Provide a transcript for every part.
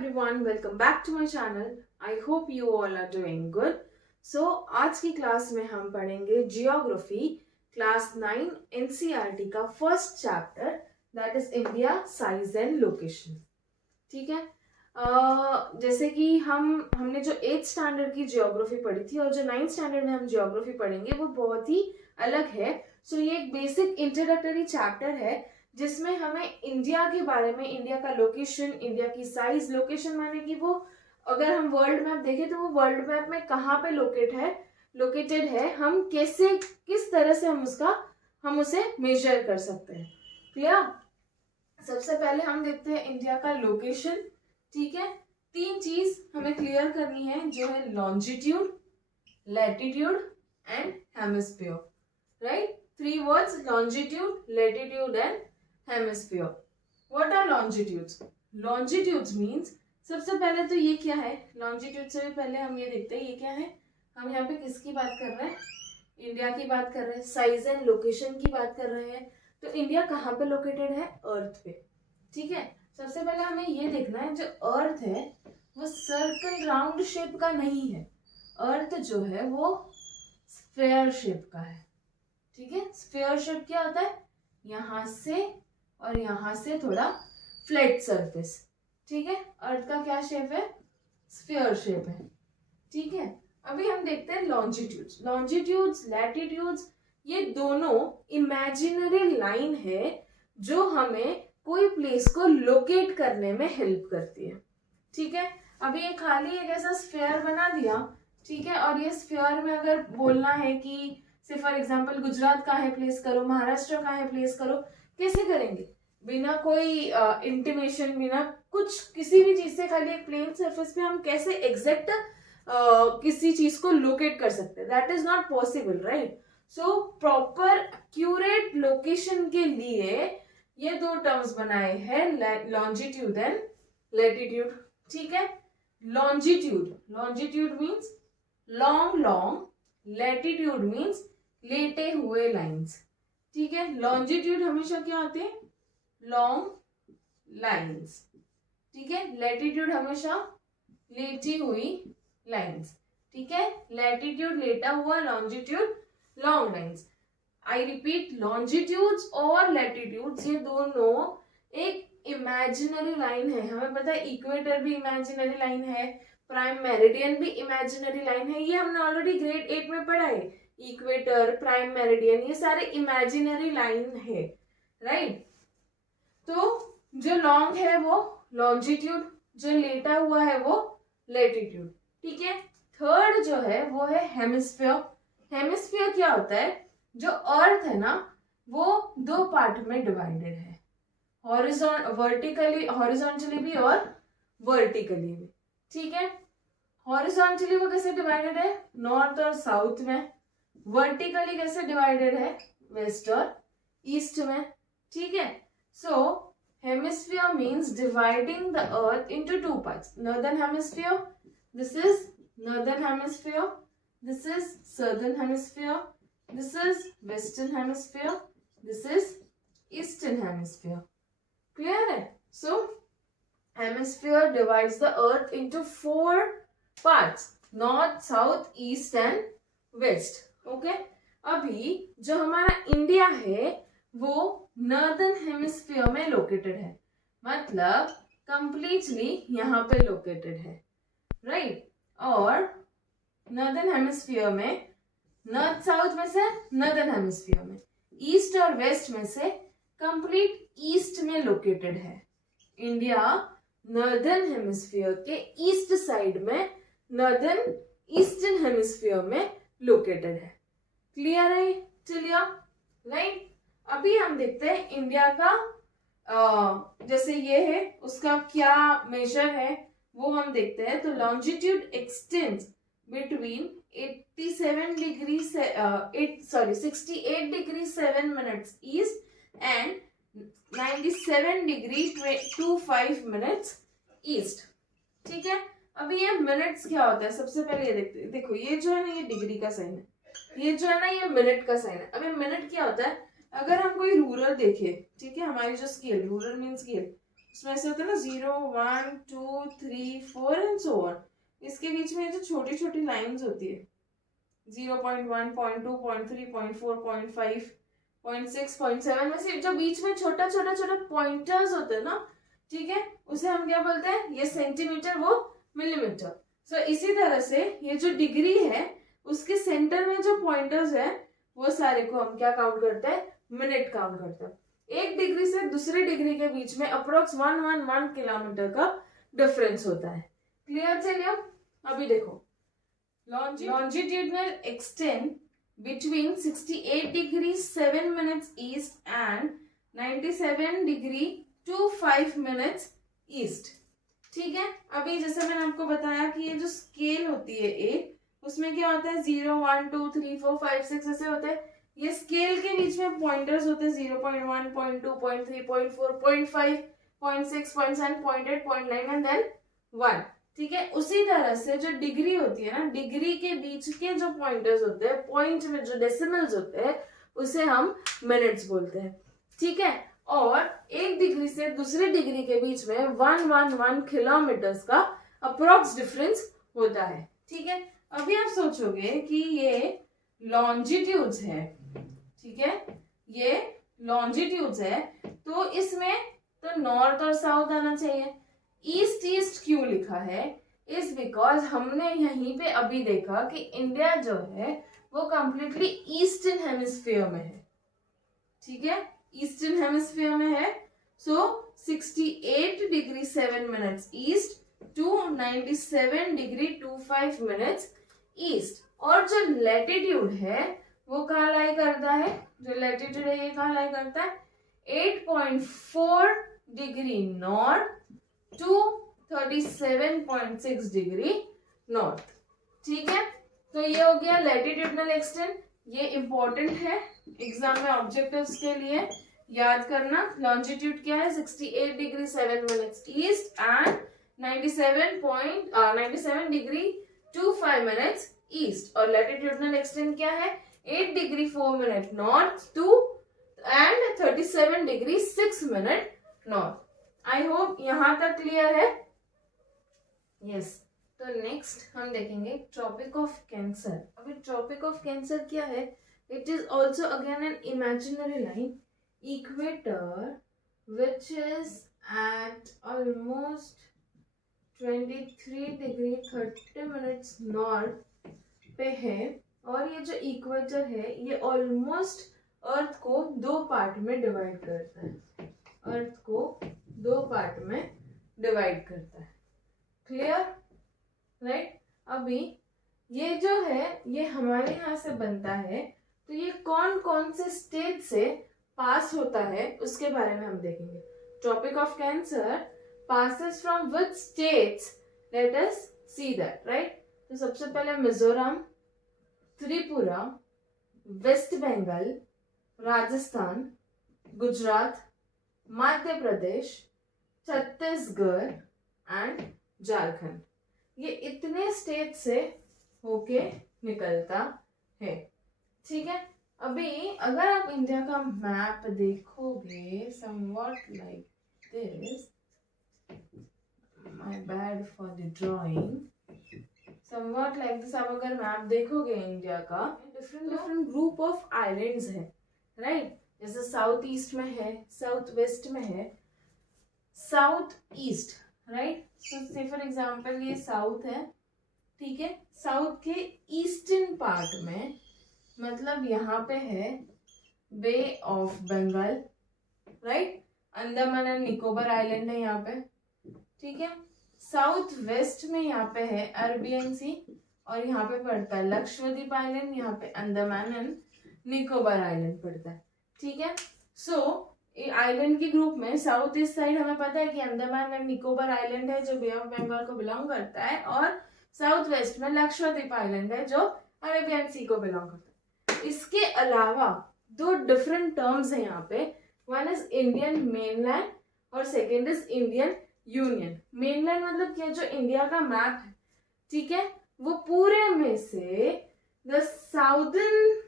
everyone, welcome back to my channel. I hope you all are doing good. So आज की class में हम पढ़ेंगे जियोग्राफी क्लास 9 एनसीईआरटी का first chapter that is India size and location. ठीक है. जैसे कि हमने जो 8th स्टैंडर्ड की जियोग्राफी पढ़ी थी और जो 9th स्टैंडर्ड में हम जियोग्राफी पढ़ेंगे वो बहुत ही अलग है. सो ये एक बेसिक इंट्रोडक्टरी चैप्टर है जिसमें हमें इंडिया के बारे में, इंडिया का लोकेशन, इंडिया की साइज, लोकेशन माने कि वो अगर हम वर्ल्ड मैप देखें तो वो वर्ल्ड मैप में कहाँ पे लोकेटेड है, हम कैसे, किस तरह से हम उसे मेजर कर सकते हैं. क्लियर. सबसे पहले हम देखते हैं इंडिया का लोकेशन. ठीक है. 3 चीज हमें क्लियर करनी है जो है longitude, latitude and hemisphere. Right. 3 words: longitude, latitude and hemisphere. What are longitudes? Longitudes means, सबसे पहले तो ये क्या है, लॉन्जिट्यूड से भी पहले हम ये देखते हैं ये क्या है. हम यहाँ पे किसकी बात कर रहे हैं? इंडिया की बात कर रहे हैं. साइज एंड लोकेशन की बात कर रहे हैं. तो इंडिया कहाँ पे लोकेटेड है? अर्थ पे. ठीक है. सबसे पहले हमें ये देखना है जो अर्थ है वो सर्कल राउंड शेप का नहीं है. अर्थ जो है वो स्फेयर शेप का है. ठीक है. स्फेयर शेप क्या होता है? यहां से और यहां से थोड़ा फ्लैट सरफेस. ठीक है. अर्थ का क्या शेप है? स्फेयर शेप है. ठीक है. अभी हम देखते हैं लॉन्जिट्यूड्स. लॉन्जिट्यूड्स, लैटिट्यूड्स, ये दोनों इमेजिनरी लाइन है जो हमें कोई प्लेस को लोकेट करने में हेल्प करती है. ठीक है. अभी ये खाली एक ऐसा स्फेयर बना दिया. ठीक है. और ये स्फेयर में अगर बोलना है कि से फॉर एग्जाम्पल गुजरात कहाँ है प्लेस करो, महाराष्ट्र कहाँ है प्लेस करो, कैसे करेंगे? बिना कोई इंटीमेशन, बिना कुछ किसी भी चीज से, खाली एक प्लेन सरफेस पे हम कैसे एग्जैक्ट किसी चीज को लोकेट कर सकते हैं? That is not possible. Right. So proper accurate location के लिए ये 2 टर्म्स बनाए हैं, लॉन्जिट्यूड एंड लैटिट्यूड. ठीक है. Longitude means long, latitude means लेटे हुए लाइंस. ठीक है. लॉन्जिट्यूड हमेशा क्या होते हैं? Long lines. ठीक है. लैटिट्यूड हमेशा लेटी हुई लाइंस. ठीक है. लैटिट्यूड लेटा हुआ, longitude long lines. I repeat, longitudes और लैटिट्यूड्स ये दोनों एक इमेजिनरी लाइन है. हमें पता है इक्वेटर भी इमेजिनरी लाइन है, प्राइम मेरिडियन भी इमेजिनरी लाइन है. ये हमने ऑलरेडी ग्रेड 8 में पढ़ा है. इक्वेटर, प्राइम मेरिडियन, ये सारे इमेजिनरी लाइन है. राइट. तो जो लॉन्ग है वो लॉन्जिट्यूड, जो लेटा हुआ है वो लैटिट्यूड. ठीक है. थर्ड जो है वो है हेमिस्फीयर. हेमिस्फीयर क्या होता है? जो अर्थ है ना वो 2 पार्ट में डिवाइडेड है, हॉरिजॉन्टली भी और वर्टिकली भी. ठीक है. हॉरिजॉन्टली वो कैसे डिवाइडेड है? नॉर्थ और साउथ में. वर्टिकली कैसे डिवाइडेड है? वेस्ट और ईस्ट में. ठीक है. So hemisphere means dividing the earth into 2 parts. Northern hemisphere, this is northern hemisphere, this is southern hemisphere, this is western hemisphere, this is eastern hemisphere. Clear है? So hemisphere divides the earth into 4 parts: north, south, east and west. Okay. अभी जो हमारा India है वो northern hemisphere में located है, मतलब completely यहाँ पे लोकेटेड है. राइट. और नॉर्दर्न हेमिस्फीयर में नॉर्थ साउथ में से नॉर्दर्न हेमिस्फीयर में, ईस्ट और वेस्ट में से कंप्लीट ईस्ट में लोकेटेड है. इंडिया नॉर्दर्न हेमिस्फीयर के ईस्ट साइड में, नॉर्दर्न ईस्टर्न हेमिस्फीयर में लोकेटेड है. क्लियर है? चलिए. राइट. अभी हम देखते हैं इंडिया का जैसे ये है उसका क्या मेजर है वो हम देखते हैं. तो longitude x tends between 68 degree 7 minutes east and 97 degree 25 minutes east. ठीक है. अभी ये मिनट्स क्या होता है सबसे पहले ये देखते हैं. देखो ये जो है ना ये डिग्री का साइन है, ये जो है ना ये मिनट का साइन है. अभी मिनट क्या होता है? अगर हम कोई रूरल देखे, ठीक है, हमारी जो स्केल, रूरल मीन स्केल, उसमें ऐसे होता है ना 0, 1, 2, 3, 4 एंड सो ऑन। इसके बीच में जो छोटी छोटी लाइंस होती है 0.1, 0.2, 0.3, 0.4, 0.5, 0.6, 0.7 में से जो बीच में छोटा छोटा छोटा पॉइंटर्स होते हैं ना, ठीक है, उसे हम क्या बोलते हैं, ये सेंटीमीटर, वो मिलीमीटर। सो इसी तरह से ये जो डिग्री है उसके सेंटर में जो पॉइंटर्स है वो सारे को हम क्या काउंट करते हैं, मिनट काउंट करते हैं। एक डिग्री से दूसरे डिग्री के बीच में अप्रोक्स 111 किलोमीटर का डिफरेंस होता है। क्लियर चलिए। अभी देखो, longitudinal extent between 68 degree 7 minutes east and 97 degree 25 minutes east। ठीक है, अभी जैसे मैंने आपको बताया कि ये जो स्केल होती है एक, उसमें क्या होता है 0, 1, 2, 3, 4, 5, 6 ऐसे होते हैं। ये स्केल के बीच में पॉइंटर्स होते हैं 0.1, 0.2, 0.3, 0.4, 0.5, 0.6, 0.7, 0.8, 0.9 एंड देन 1। ठीक है, उसी तरह से जो डिग्री होती है ना, डिग्री के बीच के जो पॉइंटर्स होते हैं, पॉइंट में जो डेसिमल्स होते हैं, उसे हम मिनट्स बोलते हैं। ठीक है, और एक डिग्री से दूसरे डिग्री के बीच में 111 किलोमीटर्स का अप्रोक्स डिफरेंस होता है। ठीक है, अभी आप सोचोगे कि ये लॉन्जिट्यूड्स है, ठीक है, ये लॉन्जिट्यूड्स है, तो इसमें तो नॉर्थ और साउथ आना चाहिए। ईस्ट ईस्ट क्यों लिखा है, इज बिकॉज हमने यहीं पे अभी देखा कि इंडिया जो है वो कंप्लीटली ईस्टर्न हेमिस्फीयर में है। ठीक है, ईस्टर्न हेमिस्फीयर में है। So 68 degree 7 minutes east to 97 degree 25 minutes east. और जो लैटिट्यूड है वो कहाँ लाई करता है, जो लैटिट्यूड है ये कहाँ लाई करता है, 8.4 degree north to 37.6 degree north. ठीक है, तो ये हो गया लैटिट्यूडनल एक्सटेंट। ये इंपॉर्टेंट है एग्जाम में ऑब्जेक्टिव्स के लिए, याद करना। लॉन्जिट्यूड क्या है, 68 degree 7 minutes east and 97 degree 25 minutes east. और लैटिट्यूडनल एक्सटेंट क्या है, 8 degree 4 minute north to and 37 degree 6 minute north. I hope यहां तक क्लियर है। यस, तो नेक्स्ट हम देखेंगे ट्रॉपिक ऑफ कैंसर। अभी ट्रॉपिक ऑफ कैंसर क्या है, it is also again an imaginary line, equator which is at almost 23 degree 30 minutes north पे है। और ये जो इक्वेटर है ये ऑलमोस्ट अर्थ को दो पार्ट में डिवाइड करता है, अर्थ को दो पार्ट में डिवाइड करता है। Clear, right. अभी ये जो है ये हमारे यहाँ से बनता है, तो ये कौन कौन से स्टेट से पास होता है उसके बारे में हम देखेंगे। Tropic of Cancer passes from which states? Let us see that, right? तो सबसे पहले मिजोरम, त्रिपुरा, वेस्ट बंगाल, राजस्थान, गुजरात, मध्य प्रदेश, छत्तीसगढ़ एंड झारखंड। ये इतने स्टेट से होके निकलता है। ठीक है, अभी अगर आप इंडिया का मैप देखोगे somewhat like this, my bad for the drawing, somewhat like this, आप अगर मैप देखोगे इंडिया का, different different group of islands है, राइट। जैसे साउथ ईस्ट में है, साउथ वेस्ट में है, साउथ ईस्ट, राइट। सो से फॉर एग्जांपल ये साउथ है, ठीक है। साउथ के ईस्टर्न पार्ट में मतलब यहाँ पे है bay of Bengal, right. Andaman and Nicobar island है यहाँ पे, ठीक है। साउथ वेस्ट में यहाँ पे है अरबियन सी, और यहाँ पे पड़ता है लक्षद्वीप आइलैंड, यहाँ पे अंडमान एंड निकोबार आइलैंड पड़ता है, ठीक है। सो आइलैंड के ग्रुप में साउथ ईस्ट साइड हमें पता है कि अंडमान एंड निकोबार आइलैंड है जो बे ऑफ बंगाल को बिलोंग करता है, और साउथ वेस्ट में लक्षद्वीप आइलैंड है जो अरेबियन सी को बिलोंग करता है। इसके अलावा दो डिफरेंट टर्म्स है यहाँ पे, वन इज इंडियन मेनलैंड और second is Indian union. Mainland मतलब क्या, जो इंडिया का मैप है, ठीक है, वो पूरे में से the southern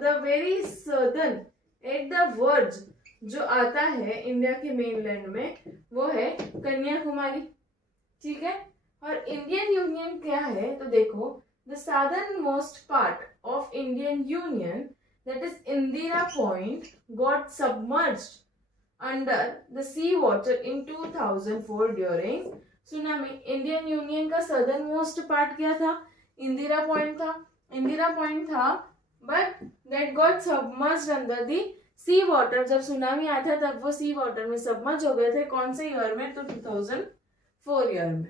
the very southern at the verge जो आता है इंडिया के मेनलैंड में वो है कन्याकुमारी, ठीक है। और इंडियन यूनियन क्या है तो देखो, the southern most part of Indian Union that is Indira Point got submerged under the sea water in 2004 during tsunami. Indian Union का सदर्न मोस्ट पार्ट क्या था? इंदिरा पॉइंट था। इंदिरा पॉइंट था but that got submerged under the sea water. जब tsunami आया था तब वो सी वाटर में सबमर्ज हो गए थे। कौन से ईयर में? तो 2004 ईयर में,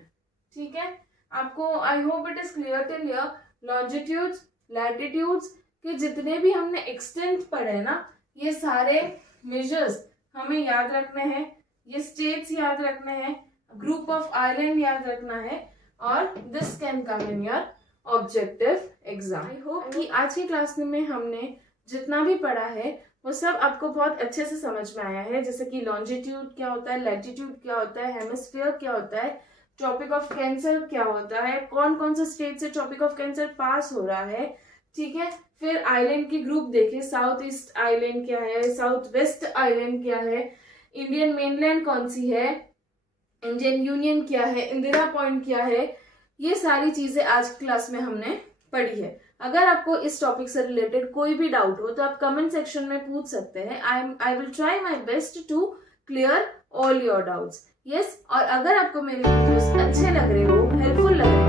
ठीक है। आपको I hope it is clear till here. Longitudes, latitudes के जितने भी हमने एक्सटेंट पढ़े ना, ये सारे मेजर्स हमें याद रखने हैं, ये स्टेट्स याद रखने हैं, ग्रुप ऑफ आइलैंड याद रखना है, और this can come in your objective exam. I hope कि आज की क्लास में हमने जितना भी पढ़ा है वो सब आपको बहुत अच्छे से समझ में आया है। जैसे कि लॉन्जिट्यूड क्या होता है, लैटिट्यूड क्या होता है, हेमिस्फीयर क्या होता है, ट्रॉपिक ऑफ कैंसर क्या होता है, कौन कौन से स्टेट से ट्रॉपिक ऑफ कैंसर पास हो रहा है, ठीक है। फिर आइलैंड की ग्रुप देखे, साउथ ईस्ट आइलैंड क्या है, साउथ वेस्ट आइलैंड क्या है, इंडियन मेनलैंड कौन सी है, इंडियन यूनियन क्या है, इंदिरा पॉइंट क्या है, ये सारी चीजें आज की क्लास में हमने पढ़ी है। अगर आपको इस टॉपिक से रिलेटेड कोई भी डाउट हो तो आप कमेंट सेक्शन में पूछ सकते हैं। I will try my best to clear all your doubts. Yes, और अगर आपको मेरे वीडियोस अच्छे लग रहे हो, हेल्पफुल लग रहे